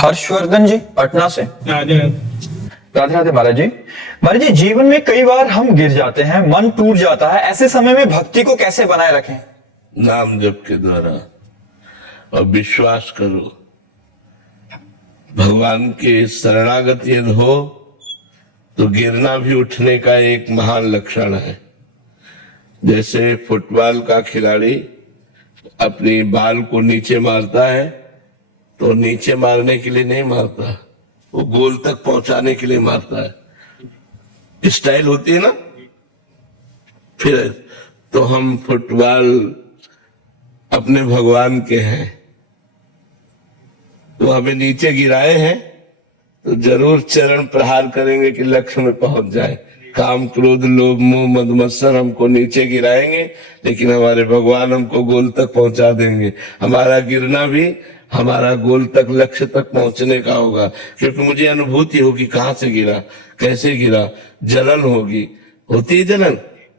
हर्षवर्धन जी पटना से। राधे राधे राधे महाराज जी। महाराज जी, जीवन में कई बार हम गिर जाते हैं, मन टूट जाता है, ऐसे समय में भक्ति को कैसे बनाए रखें? नाम जप के द्वारा, और विश्वास करो। भगवान के शरणागत यदि हो तो गिरना भी उठने का एक महान लक्षण है। जैसे फुटबॉल का खिलाड़ी अपनी बाल को नीचे मारता है तो नीचे मारने के लिए नहीं मारता, वो गोल तक पहुंचाने के लिए मारता है। स्टाइल होती है ना। फिर तो हम फुटबॉल अपने भगवान के हैं, वो हमें नीचे गिराए हैं तो जरूर चरण प्रहार करेंगे कि लक्ष्य में पहुंच जाए। काम क्रोध लोभ मोह मद मत्सर हमको नीचे गिराएंगे, लेकिन हमारे भगवान हमको गोल तक पहुंचा देंगे। हमारा गिरना भी हमारा गोल तक, लक्ष्य तक पहुंचने का होगा, क्योंकि मुझे अनुभूति होगी कहां से गिरा, कैसे गिरा, जलन होगी, होती है जलन।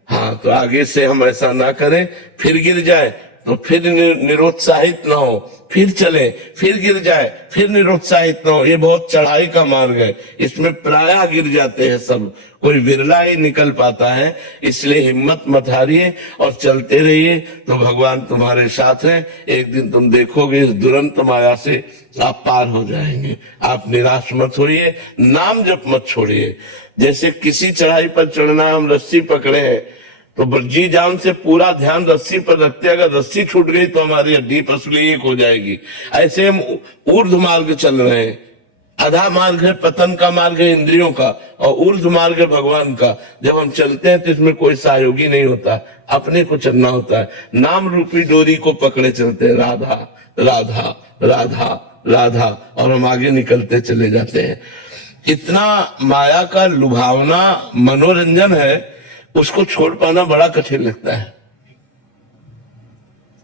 हाँ, तो आगे से हम ऐसा ना करें, फिर गिर जाए तो फिर निरुत्साहित ना हो, फिर चले, फिर गिर जाए, फिर निरुत्साहित ना हो। ये बहुत चढ़ाई का मार्ग है, इसमें प्रायः गिर जाते हैं सब, कोई विरला ही निकल पाता है। इसलिए हिम्मत मत हारिए और चलते रहिए, तो भगवान तुम्हारे साथ हैं। एक दिन तुम देखोगे इस दुरंत माया से आप पार हो जाएंगे। आप निराश मत होइए, नाम जप मत छोड़िए। जैसे किसी चढ़ाई पर चढ़ना, हम रस्सी पकड़े हैं तो जी जान से पूरा ध्यान रस्सी पर रखते, अगर रस्सी छूट गई तो हमारी हड्डी पसली एक हो जाएगी। ऐसे हम ऊर्ध्व मार्ग चल रहे हैं। आधा मार्ग है पतन का, मार्ग है इंद्रियों का, और ऊर्ध्व मार्ग है भगवान का। जब हम चलते हैं तो इसमें कोई सहयोगी नहीं होता, अपने को चलना होता है। नाम रूपी डोरी को पकड़े चलते हैं, राधा राधा राधा राधा, और हम आगे निकलते चले जाते हैं। इतना माया का लुभावना मनोरंजन है, उसको छोड़ पाना बड़ा कठिन लगता है।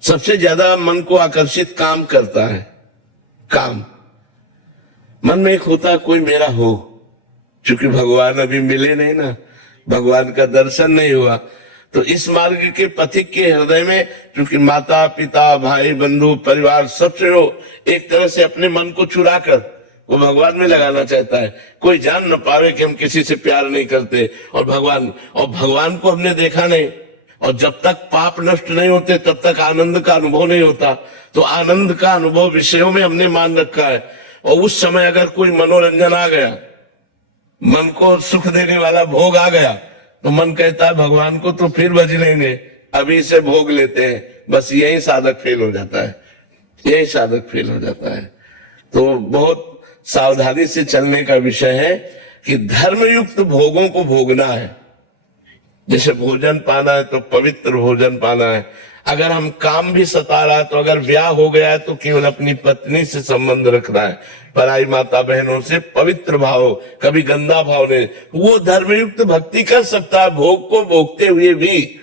सबसे ज्यादा मन को आकर्षित काम करता है। काम मन में एक होता है कोई मेरा हो, क्योंकि भगवान अभी मिले नहीं ना, भगवान का दर्शन नहीं हुआ। तो इस मार्ग के पथिक के हृदय में, क्योंकि माता पिता भाई बंधु परिवार सबसे वो एक तरह से अपने मन को चुरा कर वो भगवान में लगाना चाहता है। कोई जान न पावे कि हम किसी से प्यार नहीं करते, और भगवान को हमने देखा नहीं। और जब तक पाप नष्ट नहीं होते तब तक आनंद का अनुभव नहीं होता। तो आनंद का अनुभव विषयों में हमने मान रखा है, और उस समय अगर कोई मनोरंजन आ गया, मन को सुख देने वाला भोग आ गया, तो मन कहता है भगवान को तो फिर भज लेंगे, अभी से भोग लेते हैं। बस यही साधक फेल हो जाता है, यही साधक फेल हो जाता है। तो बहुत सावधानी से चलने का विषय है कि धर्मयुक्त भोगों को भोगना है। जैसे भोजन पाना है तो पवित्र भोजन पाना है। अगर हम काम भी सता रहा है, तो अगर ब्याह हो गया है तो केवल अपनी पत्नी से संबंध रखना है, पराई माता बहनों से पवित्र भाव, कभी गंदा भाव नहीं। वो धर्मयुक्त भक्ति कर सकता है भोग को भोगते हुए भी।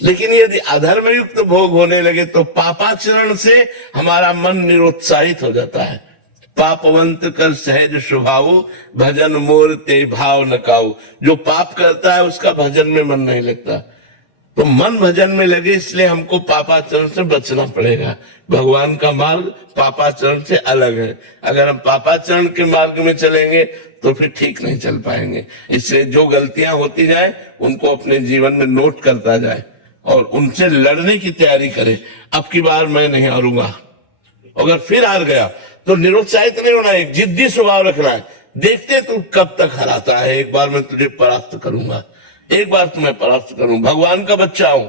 लेकिन यदि अधर्मयुक्त भोग होने लगे तो पापाचरण से हमारा मन निरुत्साहित हो जाता है। पापवंत कर सहज स्वभाव, भजन मोर ते भाव न काऊ। जो पाप करता है उसका भजन में मन नहीं लगता। तो मन भजन में लगे, इसलिए हमको पापाचरण से बचना पड़ेगा। भगवान का मार्ग पापाचरण से अलग है। अगर हम पापाचरण के मार्ग में चलेंगे तो फिर ठीक नहीं चल पाएंगे। इससे जो गलतियां होती जाए उनको अपने जीवन में नोट करता जाए और उनसे लड़ने की तैयारी करे। अब की बार मैं नहीं हारूंगा। अगर फिर हार गया तो निरुत्साहित नहीं होना, एक जिद्दी स्वभाव रखना है। देखते तू कब तक हराता है, एक बार मैं तुझे परास्त करूंगा, एक बार तुम्हें परास्त करूं। भगवान का बच्चा हूं,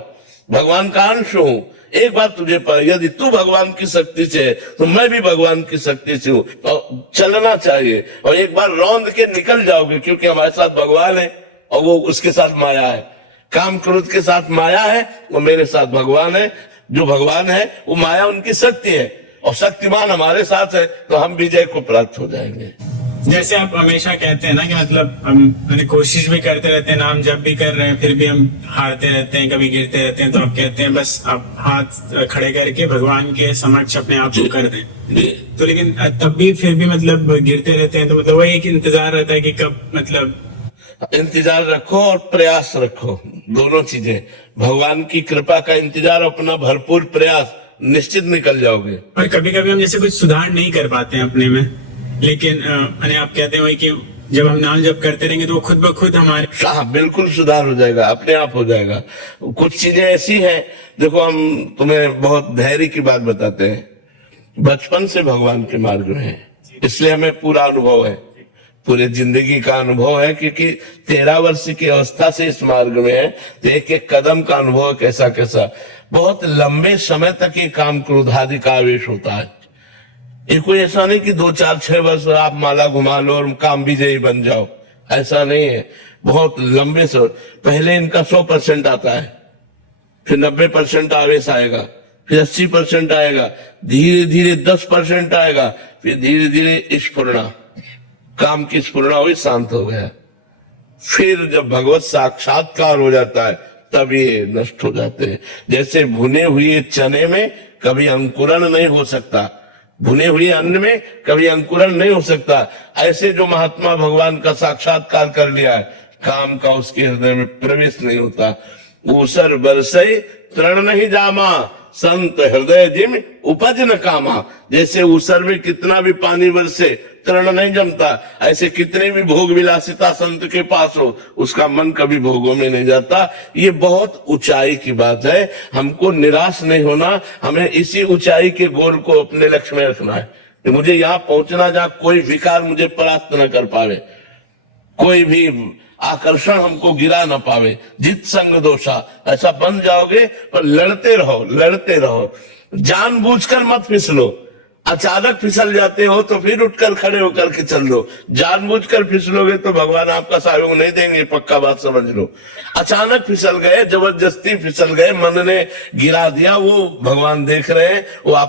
भगवान का अंश हूं, एक बार तुझे यदि तू भगवान की शक्ति से है तो मैं भी भगवान की शक्ति से हूं। और चलना चाहिए, और एक बार रौंद के निकल जाओगे, क्योंकि हमारे साथ भगवान है और वो उसके साथ माया है। काम क्रोध के साथ माया है, वो मेरे साथ भगवान है। जो भगवान है वो माया उनकी शक्ति है, और शक्तिमान हमारे साथ है, तो हम विजय को प्राप्त हो जाएंगे। जैसे आप हमेशा कहते हैं ना कि मतलब हम कोशिश भी करते रहते हैं, नाम जप भी कर रहे हैं, फिर भी हम हारते रहते हैं, कभी गिरते रहते हैं। तो आप कहते हैं बस आप हाथ खड़े करके भगवान के समक्ष अपने आप को कर दें। तो लेकिन तब भी फिर भी मतलब गिरते रहते हैं, तो मतलब वही एक इंतजार रहता है कि कब मतलब इंतजार रखो और प्रयास रखो, दोनों चीजें। भगवान की कृपा का इंतजार, अपना भरपूर प्रयास, निश्चित निकल जाओगे। और कभी कभी हम जैसे कुछ सुधार नहीं कर पाते हैं अपने में, लेकिन यानी आप कहते हैं वही कि जब हम नाम जप करते रहेंगे तो वो खुद ब खुद हमारे हाँ, बिल्कुल सुधार हो जाएगा, अपने आप हो जाएगा। कुछ चीजें ऐसी हैं, देखो हम तुम्हें बहुत धैर्य की बात बताते हैं, बचपन से भगवान के मार्ग में है, इसलिए हमें पूरा अनुभव है, पूरे जिंदगी का अनुभव है, क्योंकि 13 वर्ष की अवस्था से इस मार्ग में है, तो एक एक कदम का अनुभव कैसा कैसा, बहुत लंबे समय तक ये काम क्रोध आदि का आवेश होता है। ये कोई ऐसा नहीं कि 2 4 6 वर्ष आप माला घुमा लो और काम विजयी बन जाओ, ऐसा नहीं है। बहुत लंबे से पहले इनका 100% आता है, फिर 90% आवेश आएगा, फिर 80% आएगा, धीरे धीरे 10% आएगा, फिर धीरे धीरे स्फुरना, काम की स्फुरना हुई, शांत हो गया। फिर जब भगवत साक्षात्कार हो जाता है तब ये नष्ट हो जाते हैं। जैसे भुने हुए चने में कभी अंकुरण नहीं हो सकता, भुने हुए अन्न में कभी अंकुरण नहीं हो सकता, ऐसे जो महात्मा भगवान का साक्षात्कार कर लिया है, काम का उसके हृदय में प्रवेश नहीं होता। ऊसर बरसई तृण नहीं जामा, संत हृदय जिम उपज न कामा। जैसे ऊसर में कितना भी पानी बरसे तृण नहीं जमता, ऐसे कितने भी भोग विलासिता संत के पास हो, उसका मन कभी भोगों में नहीं जाता। ये बहुत ऊंचाई की बात है, हमको निराश नहीं होना, हमें इसी ऊंचाई के गोल को अपने लक्ष्य में रखना है कि मुझे यहाँ पहुंचना जहाँ कोई विकार मुझे परास्त न कर पावे, कोई भी आकर्षण हमको गिरा न पावे, जित संग दोषा, ऐसा बन जाओगे। पर लड़ते रहो, लड़ते रहो, जानबूझकर मत फिसलो। अचानक फिसल जाते हो तो फिर उठकर खड़े होकर के चल लो, जानबूझकर फिसलोगे तो भगवान आपका सहयोग नहीं देंगे, पक्का बात समझ लो। अचानक फिसल गए, जबरदस्ती फिसल गए, मन ने गिरा दिया, वो भगवान देख रहे हैं, वो आप